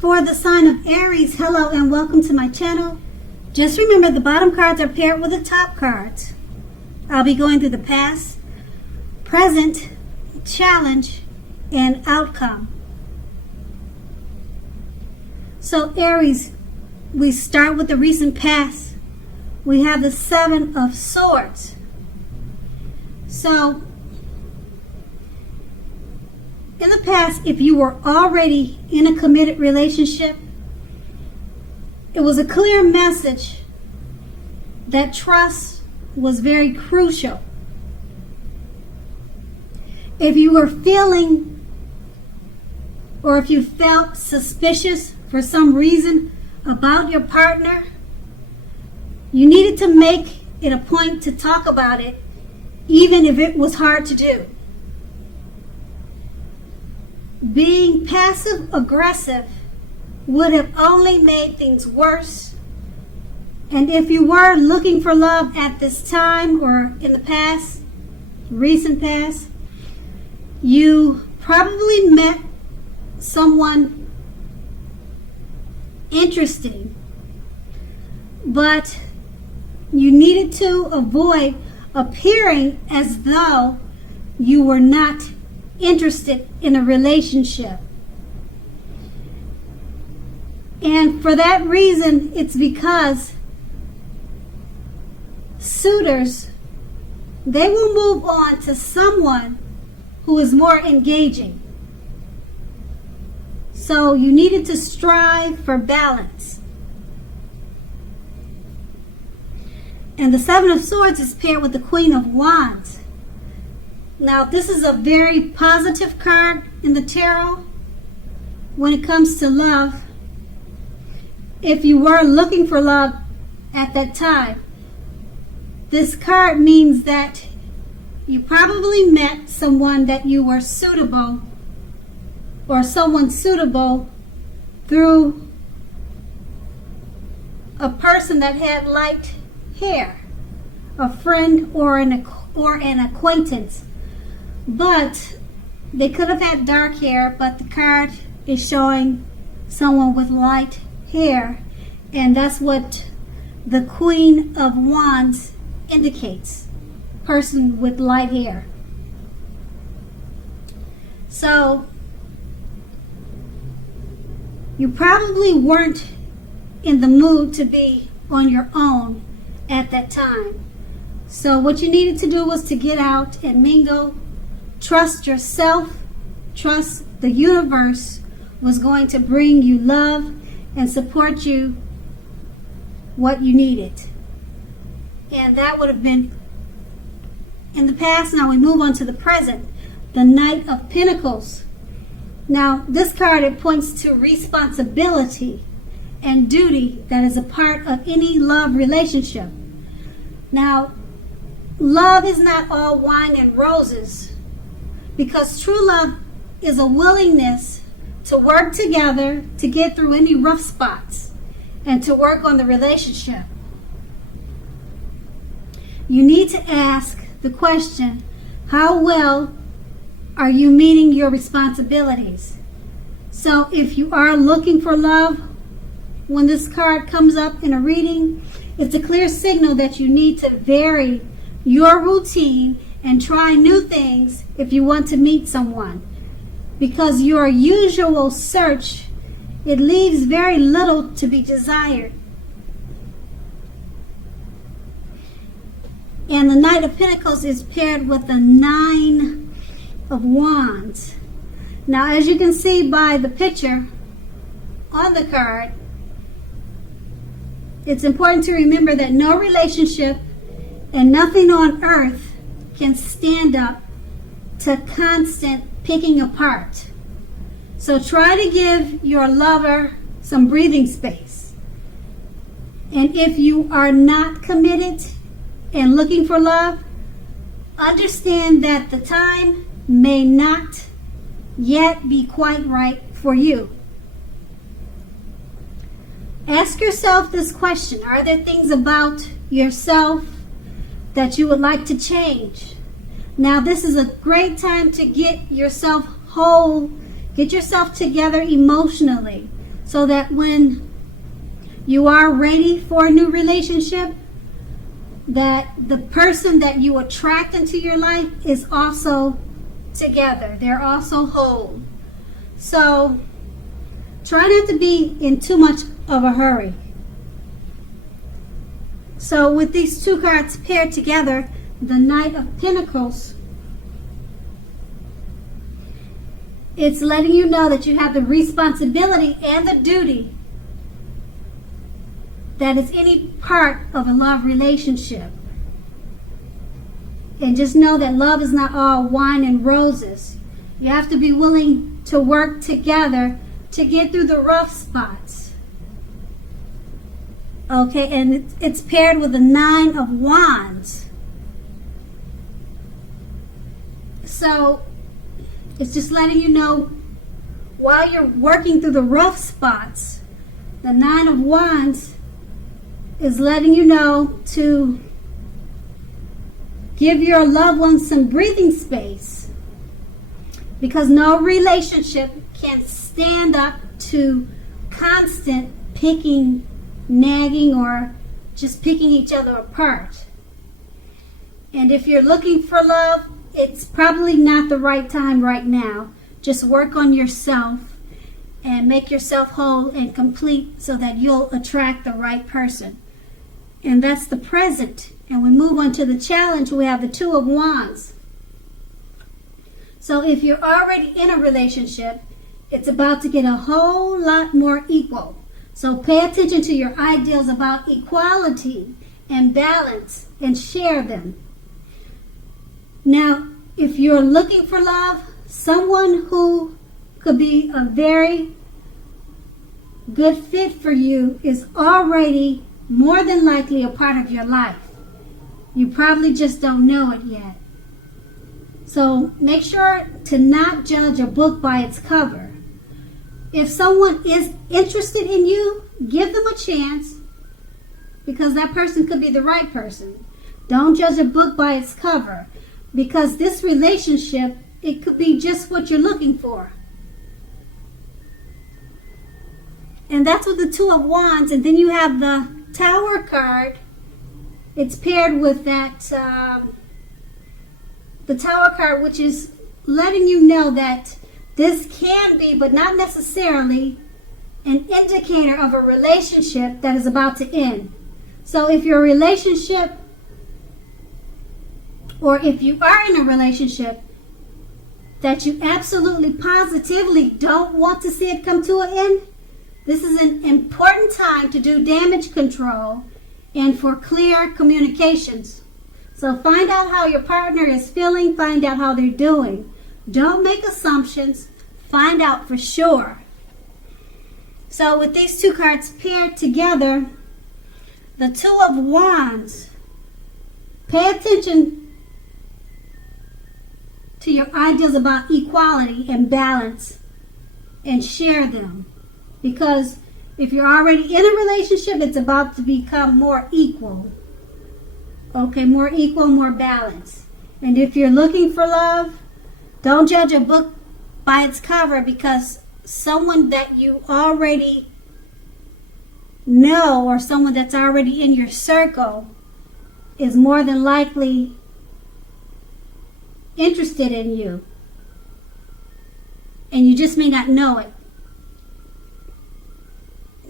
For the sign of Aries, hello and welcome to my channel. Just remember the bottom cards are paired with the top cards. I'll be going through the past, present, challenge, and outcome. So Aries, we start with the recent past. We have the Seven of Swords. So in the past, if you were already in a committed relationship, it was a clear message that trust was very crucial. If you were feeling or if you felt suspicious for some reason about your partner, you needed to make it a point to talk about it, even if it was hard to do. Being passive-aggressive would have only made things worse. And if you were looking for love at this time or in the past, recent past, you probably met someone interesting, but you needed to avoid appearing as though you were not interested in a relationship. And for that reason, it's because suitors, they will move on to someone who is more engaging. So you needed to strive for balance. And the Seven of Swords is paired with the Queen of Wands. Now, this is a very positive card in the tarot when it comes to love. If you were looking for love at that time, this card means that you probably met someone that you were suitable or someone suitable through a person that had light hair, a friend or an acquaintance. But they could have had dark hair, but the card is showing someone with light hair, and that's what the Queen of Wands indicates, person with light hair. So you probably weren't in the mood to be on your own at that time. So what you needed to do was to get out and mingle. Trust yourself, trust the universe was going to bring you love and support you what you needed. And that would have been in the past. Now we move on to the present, the Knight of Pentacles. Now this card, it points to responsibility and duty that is a part of any love relationship. Now, love is not all wine and roses, because true love is a willingness to work together to get through any rough spots and to work on the relationship. You need to ask the question, how well are you meeting your responsibilities? So if you are looking for love, when this card comes up in a reading, it's a clear signal that you need to vary your routine and try new things if you want to meet someone. Because your usual search, it leaves very little to be desired. And the Knight of Pentacles is paired with the Nine of Wands. Now, as you can see by the picture on the card, it's important to remember that no relationship and nothing on earth can stand up to constant picking apart. So try to give your lover some breathing space. And if you are not committed and looking for love, understand that the time may not yet be quite right for you. Ask yourself this question: are there things about yourself that you would like to change? Now, this is a great time to get yourself whole, get yourself together emotionally, so that when you are ready for a new relationship, that the person that you attract into your life is also together. They're also whole. So try not to be in too much of a hurry. So with these two cards paired together, the Knight of Pentacles, it's letting you know that you have the responsibility and the duty that is any part of a love relationship. And just know that love is not all wine and roses. You have to be willing to work together to get through the rough spots. Okay, and it's paired with the 9 of Wands. So it's just letting you know, while you're working through the rough spots, the 9 of Wands is letting you know to give your loved ones some breathing space, because no relationship can stand up to constant picking, nagging, or just picking each other apart. And if you're looking for love, it's probably not the right time right now. Just work on yourself and make yourself whole and complete so that you'll attract the right person. And that's the present. And we move on to the challenge. We have the 2 of Wands. So if you're already in a relationship, it's about to get a whole lot more equal. So pay attention to your ideals about equality and balance and share them. Now, if you're looking for love, someone who could be a very good fit for you is already more than likely a part of your life. You probably just don't know it yet. So make sure to not judge a book by its cover. If someone is interested in you, give them a chance, because that person could be the right person. Don't judge a book by its cover, because this relationship, it could be just what you're looking for. And that's with the 2 of Wands. And then you have the Tower card. It's paired with that, the Tower card, which is letting you know that this can be, but not necessarily, an indicator of a relationship that is about to end. So if your relationship, or if you are in a relationship that you absolutely positively don't want to see it come to an end, this is an important time to do damage control and for clear communications. So find out how your partner is feeling, find out how they're doing. Don't make assumptions, find out for sure. So with these two cards paired together, the 2 of Wands, pay attention to your ideas about equality and balance and share them. Because if you're already in a relationship, it's about to become more equal. Okay, more equal, more balanced. And if you're looking for love, don't judge a book by its cover, because someone that you already know, or someone that's already in your circle, is more than likely interested in you. And you just may not know it.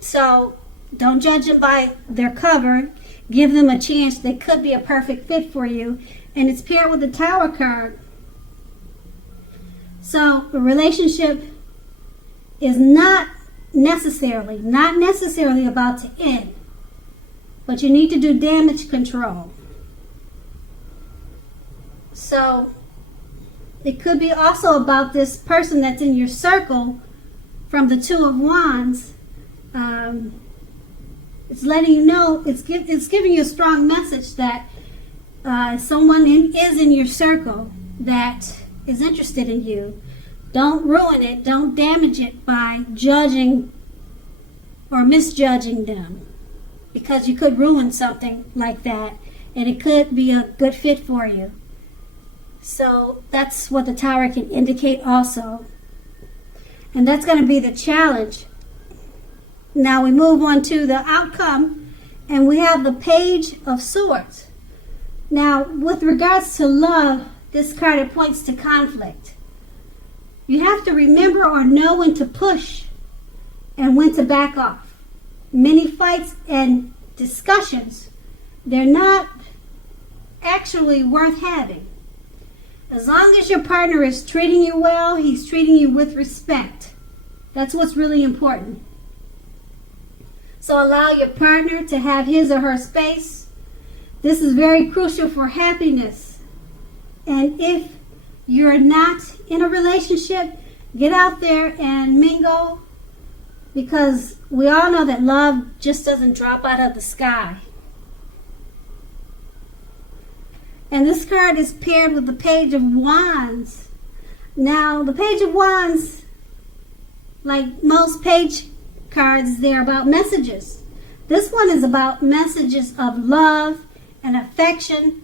So don't judge them by their cover. Give them a chance. They could be a perfect fit for you. And it's paired with the Tower card. So the relationship is not necessarily about to end. But you need to do damage control. So it could be also about this person that's in your circle from the 2 of Wands. It's letting you know, it's giving you a strong message that someone is in your circle that is interested in you. Don't ruin it. Don't damage it by judging or misjudging them, because you could ruin something like that, and it could be a good fit for you. So that's what the Tower can indicate also. And that's going to be the challenge. Now we move on to the outcome, and we have the Page of Swords. Now, with regards to love, this card, it points to conflict. You have to remember or know when to push and when to back off. Many fights and discussions, they're not actually worth having. As long as your partner is treating you well, he's treating you with respect. That's what's really important. So allow your partner to have his or her space. This is very crucial for happiness. And if you're not in a relationship, get out there and mingle, because we all know that love just doesn't drop out of the sky. And this card is paired with the Page of Wands. Now, the Page of Wands, like most page cards, they're about messages. This one is about messages of love and affection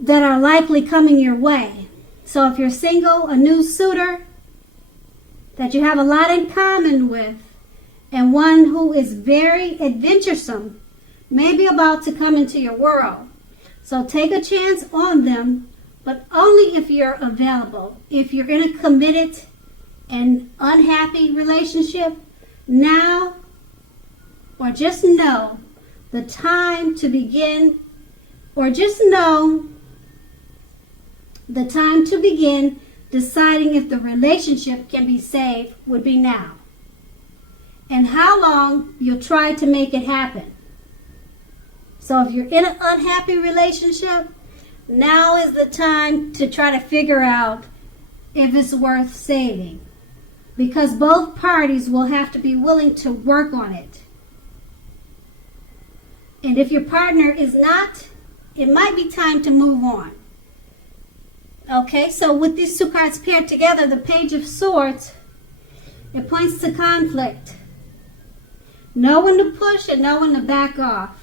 that are likely coming your way. So if you're single, a new suitor that you have a lot in common with, and one who is very adventuresome, may be about to come into your world. So take a chance on them, but only if you're available. If you're in a committed and unhappy relationship, now or just know the time to begin, or just know the time to begin deciding if the relationship can be saved would be now. And how long you'll try to make it happen. So if you're in an unhappy relationship, now is the time to try to figure out if it's worth saving. Because both parties will have to be willing to work on it. And if your partner is not, it might be time to move on. Okay, so with these two cards paired together, the Page of Swords, it points to conflict. Know when to push and know when to back off.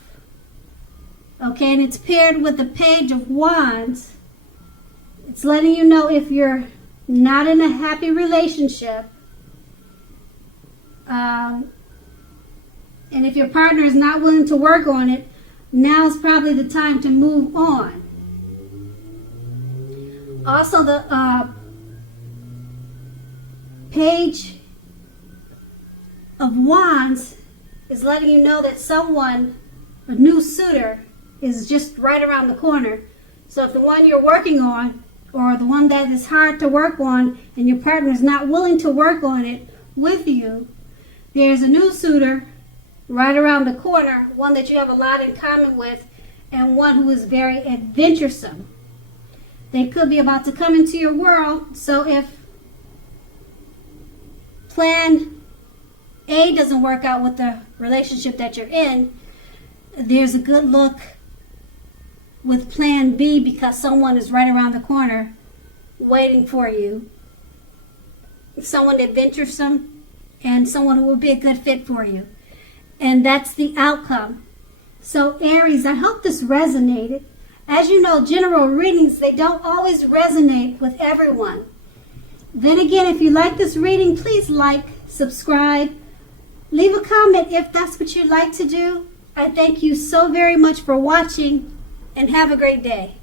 Okay, and it's paired with the Page of Wands. It's letting you know if you're not in a happy relationship, and if your partner is not willing to work on it, now is probably the time to move on. Also, the Page of Wands is letting you know that someone, a new suitor, is just right around the corner. So if the one you're working on, or the one that is hard to work on, and your partner is not willing to work on it with you, there's a new suitor right around the corner, one that you have a lot in common with, and one who is very adventuresome. They could be about to come into your world. So if plan A doesn't work out with the relationship that you're in, there's a good look with plan B, because someone is right around the corner waiting for you. Someone adventuresome and someone who will be a good fit for you. And that's the outcome. So Aries, I hope this resonated. As you know, general readings, they don't always resonate with everyone. Then again, if you like this reading, please like, subscribe, leave a comment if that's what you'd like to do. I thank you so very much for watching, and have a great day.